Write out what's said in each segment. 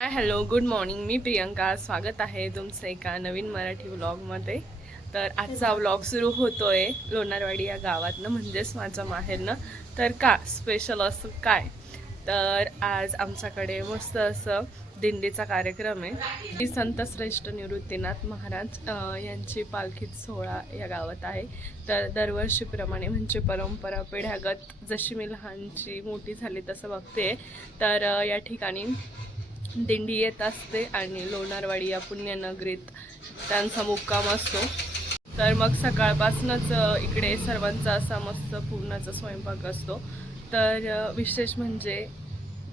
Hello, good morning. मी प्रियंका. स्वागत आहे तुमचं एका नवीन मराठी व्लॉगमध्ये. तर आजचा व्लॉग सुरू होतोय लोणारवाडी या गावातनं, म्हणजेच माझं माहेरनं. तर का स्पेशल असं काय, तर आज आमच्याकडे मस्त असं दिंडीचा कार्यक्रम आहे. संत श्रेष्ठ निवृत्तीनाथ महाराज यांची पालखीत सोहळा या गावात आहे. तर दरवर्षीप्रमाणे म्हणजे परंपरा पिढ्यागत जशी मी लहानची मोठी झाली तसं बघते. तर या ठिकाणी दिंडी येत असते आणि लोणारवाडी या पुण्यनगरीत त्यांचा मुक्काम असतो. तर मग सकाळपासूनच इकडे सर्वांचा असा मस्त पूर्णाचा स्वयंपाक असतो. तर विशेष म्हणजे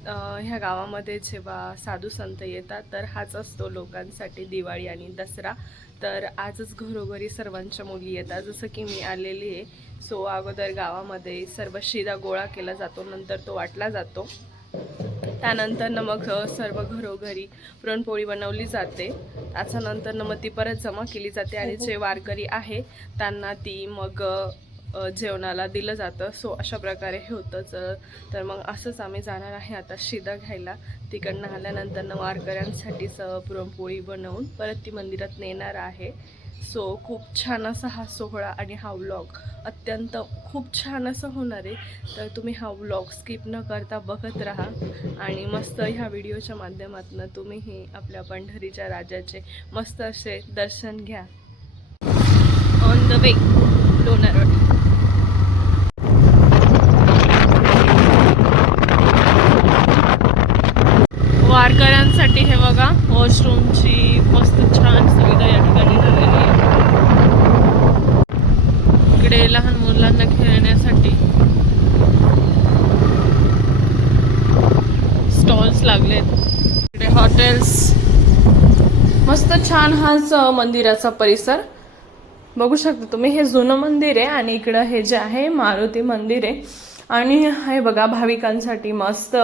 ह्या गावामध्ये जेव्हा साधू संत येतात तर हाच असतो लोकांसाठी दिवाळी आणि दसरा. तर आजच घरोघरी सर्वांच्या मुली येतात, जसं की मी आलेली आहे. सो अगोदर गावामध्ये सर्व शिदा गोळा केला जातो, नंतर तो वाटला जातो. त्यानंतर मग सर्व घरोघरी पुरणपोळी बनवली जाते. त्याच्यानंतर मग ती परत जमा केली जाते आणि जे वारकरी आहे त्यांना ती मग जेवणाला दिलं जातं. सो अशा प्रकारे हे होतंच. तर मग असंच आम्ही जाणार आहे आता शिदा घ्यायला. तिकडनं आल्यानंतर वारकऱ्यांसाठी पुरणपोळी बनवून परत ती मंदिरात नेणार आहे. सो खूप छान असा हा सोहळा आणि हा व्लॉग अत्यंत खूप छान असं होणार आहे. तर तुम्ही हा व्लॉग स्किप न करता बघत राहा आणि मस्त ह्या व्हिडिओच्या माध्यमातून तुम्हीही आपल्या पंढरीच्या राजाचे मस्त असे दर्शन घ्या. On the way Lonarwadi. वारकऱ्यांसाठी हे बघा वॉशरूमची मस्त छान सुविधा या ठिकाणी झालेली आहे. इकडे लहान मुलांना खेळण्यासाठी स्टॉल्स लागलेत. इकडे हॉटेल्स. मस्त छान हाच मंदिराचा परिसर बघू शकता तुम्ही. हे जुनं मंदिर आहे आणि इकडं हे जे आहे मारुती मंदिर आहे. आणि हे बघा भाविकांसाठी मस्त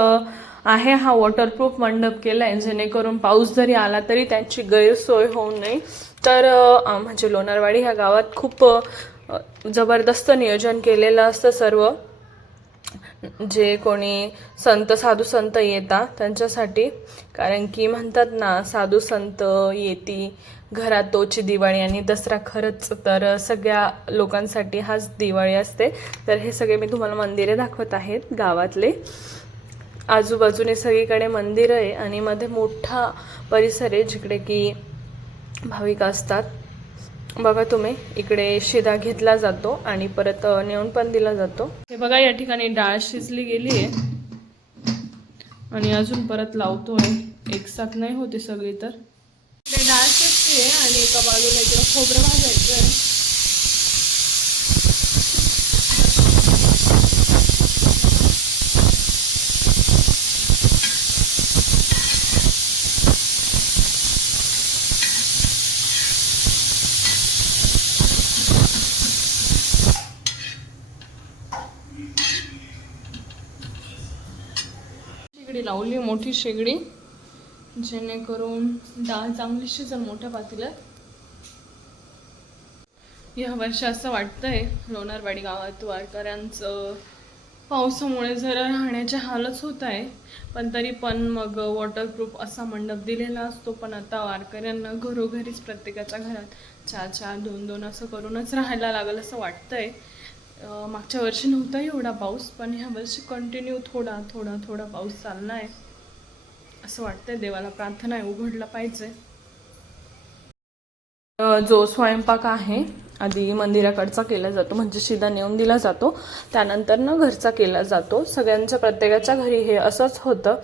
आहे हा वॉटरप्रूफ मंडप केला आहे, जेणेकरून पाऊस जरी आला तरी त्यांची गैरसोय होऊ नये. तर म्हणजे लोणारवाडी ह्या गावात खूप जबरदस्त नियोजन केलेलं असतं. सर्व जे कोणी साधू संत येतात त्यांच्यासाठी, कारण की म्हणतात ना साधू संत येती घरात तोची दिवाळी आणि दसरा. खरंच तर सगळ्या लोकांसाठी हाच दिवाळी असते. तर हे सगळे मी तुम्हाला मंदिरे दाखवत आहेत गावातले. आजूबाजूने सगळीकडे मंदिर आहे आणि मध्ये मोठा परिसर आहे जिकडे की भाविक असतात. बघा तुम्ही, इकडे शिदा घेतला जातो आणि परत नेऊन पण दिला जातो. हे बघा या ठिकाणी डाळ शिजली गेली आहे आणि अजून परत लावतोय. एकसाथ नाही होते सगळी. तर इकडे डाळ शिजली आहे आणि एका बाजूला इकडे खोबरं भाजायचं आहे. शेगडी लावली, मोठी शेगडी, जेणेकरून डाळ चांगली शिजेल मोठ्या पातेल्यात. या वर्षी असं वाटतंय लोणारवाडी गावात वारकऱ्यांचं पावसामुळे जरा राहण्याचे हालच होत आहे. पण तरी पण मग वॉटरप्रूफ असा मंडप दिलेला असतो. पण आता वारकऱ्यांना घरोघरीच प्रत्येकाच्या घरात 4-4, 2-2 असं करूनच राहायला लागेल असं वाटतंय. मागच्या वर्षी नव्हता एवढा पाऊस, पण ह्या वर्षी कंटिन्यू थोडा पाऊस चालला आहे असं वाटतंय. देवाला प्रार्थना आहे उघडला पाहिजे. जो स्वयंपाक आहे आधी मंदिराकडचा केला जातो, म्हणजे शिदा नेऊन दिला जातो. त्यानंतर घरचा केला जातो. सगळ्यांच्या प्रत्येकाच्या घरी हे असंच होतं.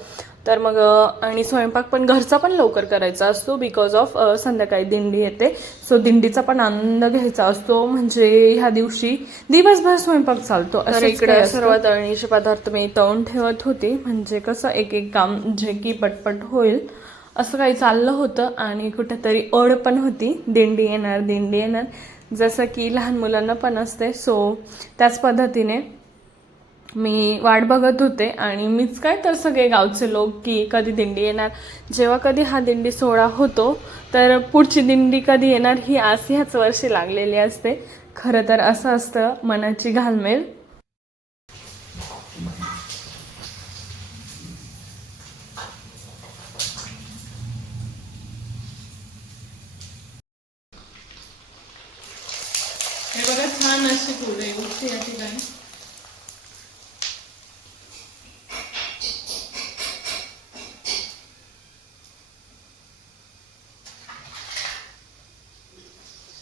तर मग आणि स्वयंपाक पण घरचा पण लवकर करायचा असतो, बिकॉज ऑफ संध्याकाळी दिंडी येते. सो दिंडीचा पण आनंद घ्यायचा असतो. म्हणजे ह्या दिवशी दिवसभर स्वयंपाक चालतो. तर इकडे सर्व तळणीचे पदार्थ मी तळून ठेवत होते, म्हणजे कसं एक काम जे की पटपट होईल असं काही चाललं होतं आणि कुठेतरी ओढ पण होती, दिंडी येणार दिंडी येणार, जसं की लहान मुलांना पण असते. सो त्याच पद्धतीने मी वाट बघत होते आणि मीच काय तर सगळे गावचे लोक की कधी दिंडी येणार. जेव्हा कधी हा दिंडी सोहळा होतो तर पुढची दिंडी कधी येणार ही आस ह्याच वर्षी लागलेली असते. खरं तर असं असतं मनाची घालमेल. हे बघा छान अशी फुले उठते या ठिकाणी.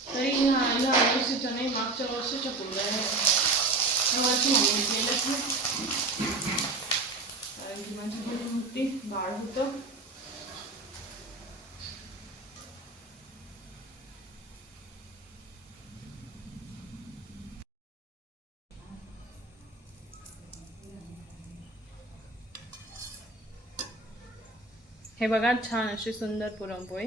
तरी ह्या वर्षीच्या नाही, मागच्या वर्षीच्या फुलं आहे. या वर्षी गेलंच नाही कारण की माझी बहीण होती, बाळ होतं. हे बघा छान अशी सुंदर पुरणपोळी.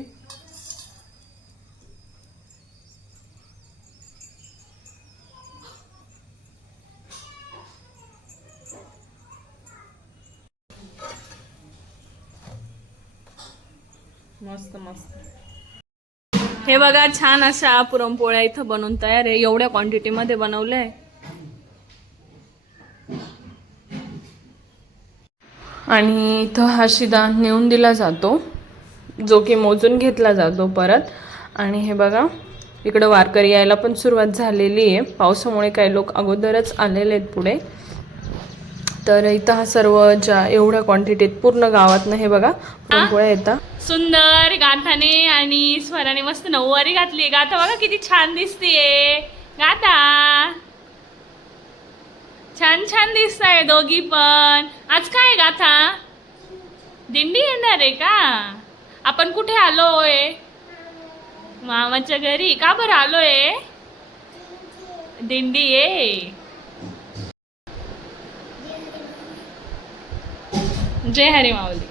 मस्त मस्त. हे बघा छान अशा पुरणपोळ्या इथं बनवून तयार आहे. एवढ्या क्वांटिटी मध्ये बनवलंय. आणि इथं हा शिदा नेऊन दिला जातो, जो की मोजून घेतला जातो परत. आणि हे बघा इकडं वारकरी यायला पण सुरुवात झालेली आहे. पावसामुळे काही लोक अगोदरच आलेले आहेत पुढे. तर इथं हा सर्व ज्या एवढ्या क्वांटिटीत पूर्ण गावातनं हे बघा पुरणपोळ्या येतात. सुंदर गाथाने आणि स्वराने मस्त नऊवारी घातली. गाथा बघा किती छान दिसतीये. गाथा छान छान दिसताय दोघी पण. आज काय गाथा दिंडी येणार आहे का? आपण कुठे आलोय? मामाच्या घरी. का बरं आलोय? दिंडी आहे. जय हरी माऊली.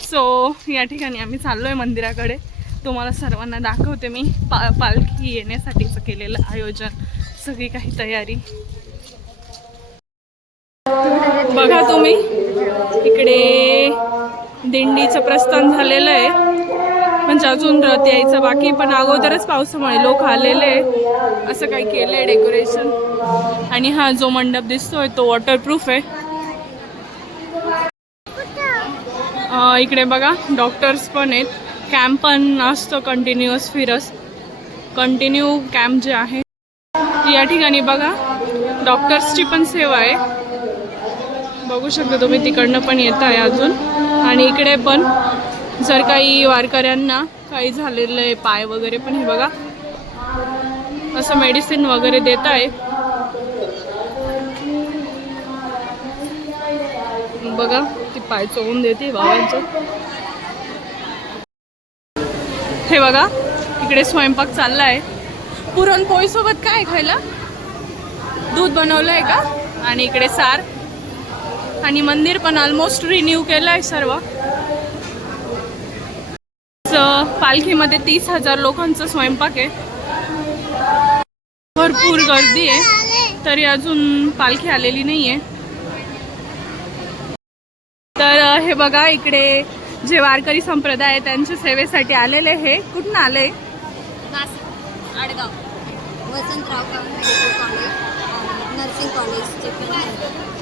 सो या ठिकाणी आम्ही चाललोय मंदिराकडे. तुम्हाला सर्वांना दाखवते मी पालखी येण्यासाठीचं केलेलं आयोजन, सगळी काही तयारी बघा तुम्ही. इकडे दिंडीचं प्रस्थान झालेलं आहे, म्हणजे अजून रथ यायचं बाकी, पण अगोदरच पावसामुळे लोक आलेले. असं काही केलंय डेकोरेशन. आणि हा जो मंडप दिसतोय तो वॉटरप्रूफ आहे. इकडे बघा डॉक्टर्स पण आहेत. कॅम्प पण असतो कंटिन्युअस कंटिन्यू कॅम्प जे आहे. या ठिकाणी बघा डॉक्टर्सची पण सेवा आहे. बघू शकता तुम्ही, तिकडनं पण येत आहे अजून. आणि इकडे पण जर काही वारकऱ्यांना काही झालेलं आहे, पाय वगैरे, पण हे बघा असं मेडिसिन वगैरे देत आहे. बघा ती पाय चोळून देते बाबांचं. हे बघा इकडे स्वयंपाक चाललाय. पुरणपोळी सोबत काय खायला? दूध बनवलंय का? आणि इकडे सार. आणि मंदिर पण ऑलमोस्ट रिन्यू केलंय सर्व. पालखीमध्ये 30,000 लोकांचा स्वयंपाक आहे. भरपूर गर्दी आहे, तरी अजून पालखी आलेली नाहीये. तर हे बघा इकडे जे वारकरी संप्रदाय आहे त्यांच्या सेवेसाठी आलेले. हे कुठून आले? Adgaon Vasantrao nursing college.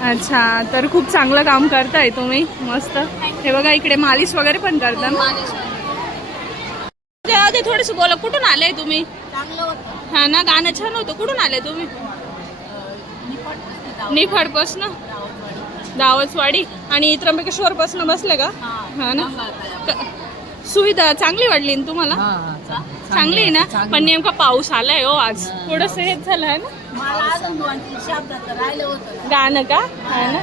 अच्छा, तर खूप चांगलं काम करताय तुम्ही, मस्त. हे बघा इकडे मालिश वगैरे पण करता ना? ते थोडस बोला, कुठून आले तुम्ही? हा ना, गाणं छान होतं. कुठून आले तुम्ही? निफाड पासन, दावसवाडी. आणि त्र्यंबकेश्वर पासून बसले का? हा ना. सुविधा चांगली वाटली ना तुम्हाला? चांगली आहे ना. पण नेमका पाऊस आलाय हो आज, थोडस हेच झालं आहे ना. गाणं का? हा ना.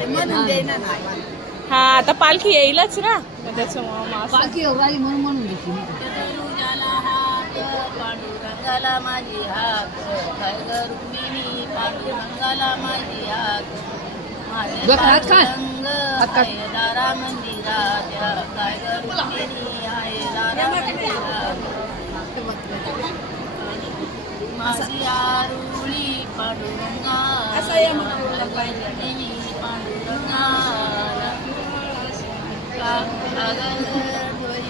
हा आता पालखी येईलच ना, पांडुरंगाला माझी हाक, रुक्मिणी पांडुरंगाला माझी हाक, माझे पांडुरंग आहे दारा मंदिराच्या काय गरुडिनी आहे दारा मंदिरात माझी आरुळी पांडुरंगा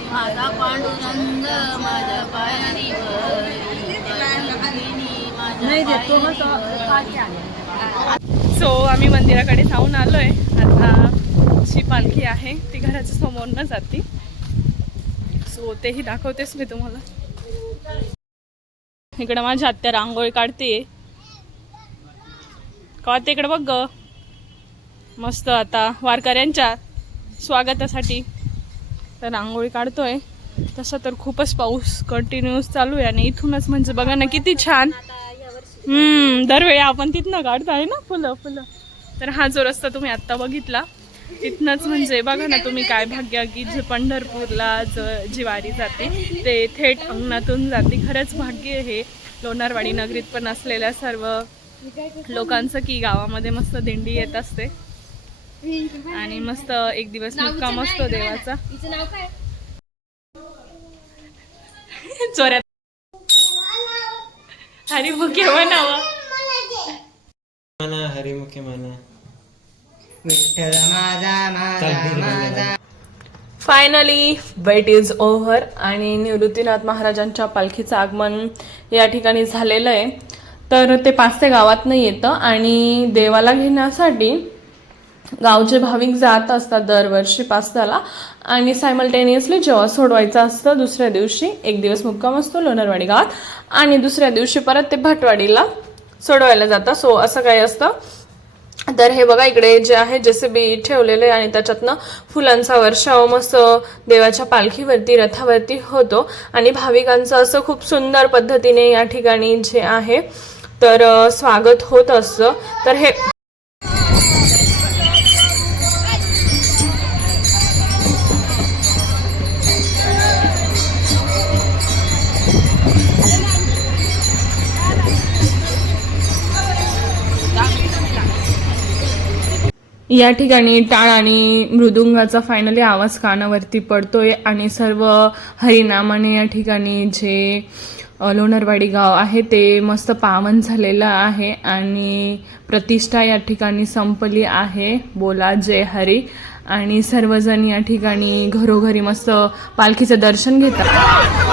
माझा पांडुरंग माझ्या पायरीवर सो आम्ही मंदिराकडे जाऊन आलोय. आता जी पालखी आहे ती घराच्या समोर न जाती. सो तेही दाखवतेस मी तुम्हाला. इकडे माझी आत्या रांगोळी काढते. का इकडे बघ ग. मस्त आता वारकऱ्यांच्या स्वागतासाठी तर रांगोळी काढतोय. तसं तर खूपच पाऊस कंटिन्यूस चालू आहे आणि इथूनच म्हणजे बघा ना किती छान. दरवेळी आपण तिथनं काढताय ना फुलं फुलं. तर हा जो रस्ता तुम्ही आत्ता बघितला तिथनंच म्हणजे बघा ना तुम्ही काय भाग्य की जे पंढरपूरला जी वारी जाते ते थेट अंगणातून जाते. खरंच भाग्य हे लोणारवाडी नगरीत पण असलेल्या सर्व लोकांचं की गावामध्ये मस्त दिंडी येत असते आणि मस्त एक दिवस मुक्काम असतो देवाचा. चोऱ्यात हरिमुखे म्हणावं. हरिमुखे म्हणा. विठ्ठल माझा माझा माझा. फायनली वेट इज ओव्हर आणि निवृत्तीनाथ महाराजांच्या पालखीचं आगमन या ठिकाणी झालेलं आहे. तर ते पाचते गावातनं येतं आणि देवाला घेण्यासाठी गावचे भाविक जात असतात दरवर्षी पाचत्याला आणि सायमल्टेनियसली जेव्हा सोडवायचं असतं दुसऱ्या दिवशी एक दिवस मुक्काम असतो लोणारवाडी गावात आणि दुसऱ्या दिवशी परत ते भाटवाडीला सोडवायला जातं. सो असं काही असतं. तर हे बघा इकडे जे आहे JCB ठेवलेले आणि त्याच्यातनं फुलांचा वर्षाव मस्त देवाच्या पालखीवरती रथावरती होतो आणि भाविकांचं असं खूप सुंदर पद्धतीने या ठिकाणी जे आहे तर स्वागत होत असतं. तर हे या ठिकाणी टाळ आणि मृदुंगाचा फायनली आवाज कानावरती पडतोय आणि सर्व हरिनामाने या ठिकाणी जे लोणारवाडी गाव आहे ते मस्त पावन झालेलं आहे आणि प्रतिष्ठा या ठिकाणी संपली आहे. बोला जय हरी. आणि सर्वजण या ठिकाणी घरोघरी मस्त पालखीचं दर्शन घेतात.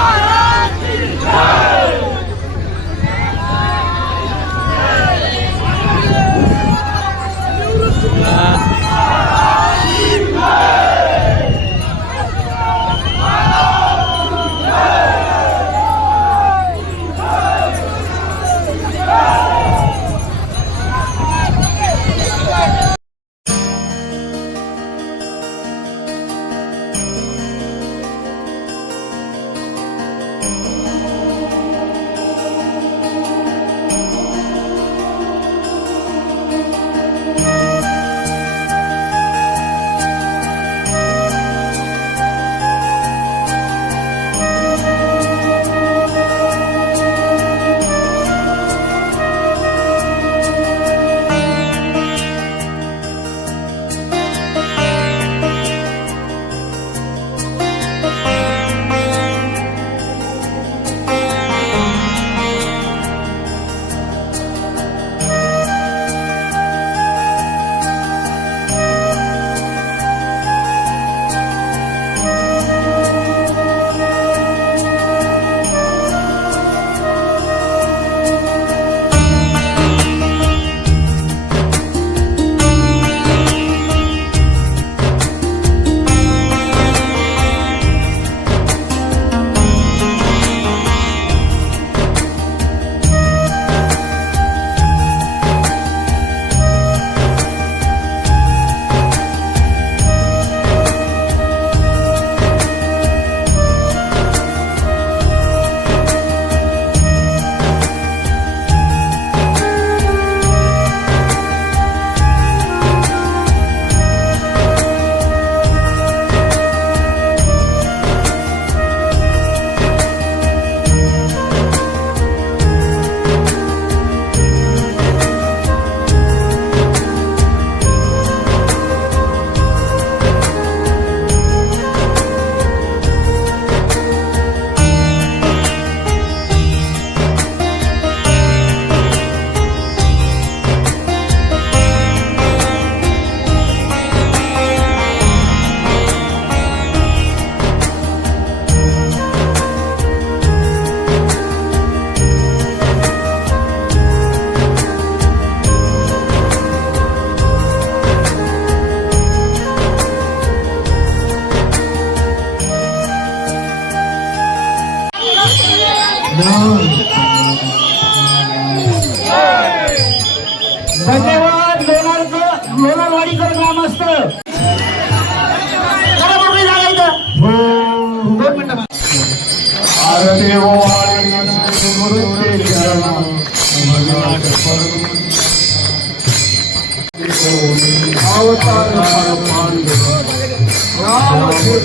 ते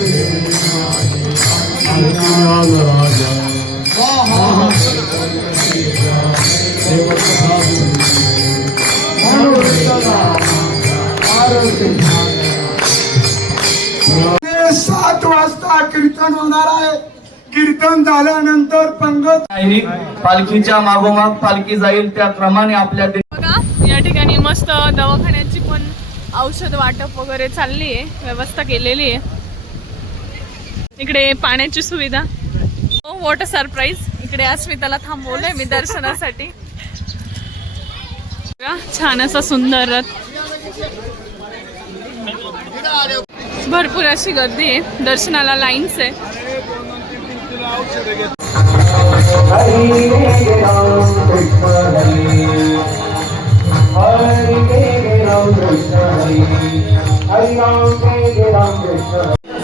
7 वाजता कीर्तन होणार आहे. कीर्तन झाल्यानंतर पंगत नाही, पालखीच्या मागोमाग पालखी जाईल त्याप्रमाणे आपल्या बघा या ठिकाणी मस्त दवाखान्याची पण औषध वाटप वगैरे चालली आहे, व्यवस्था केलेली आहे. इकडे पाण्याची सुविधा. हो, व्हॉट अ सरप्राईज. इकडे अस्मिताला थांबवलंय मी दर्शनासाठी. बघा, छान असा सुंदर रथ. भरपूर अशी गर्दी आहे, दर्शनाला लाईन्स आहे.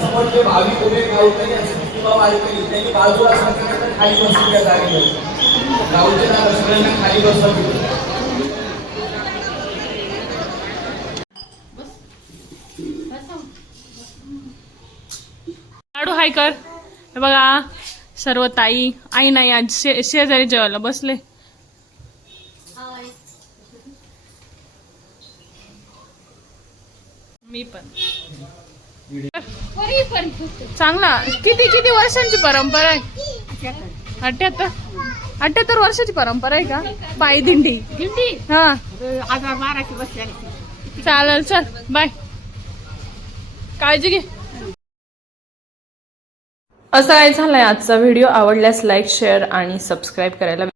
समोरचे भाविक उभे गावकरी असतील किंवा वारकरी त्यांनी बाजूला सरकारच्या खाली बसून त्या जागेवर गावचे नाव सगळ्यांना खाली बसवलं. लाडू हाय कर. हे बघा सर्व ताई, आई नाही आज शेजारी जेवायला बसले. मी पण चांगला. किती किती वर्षांची परंपरा आहे? 78 वर्षाची परंपरा आहे का? पायी दिंडी. हा चालेल, चल बाय, काळजी घे. असा काय झालाय आजचा व्हिडिओ. आवडल्यास लाईक, शेअर आणि सबस्क्राईब करायला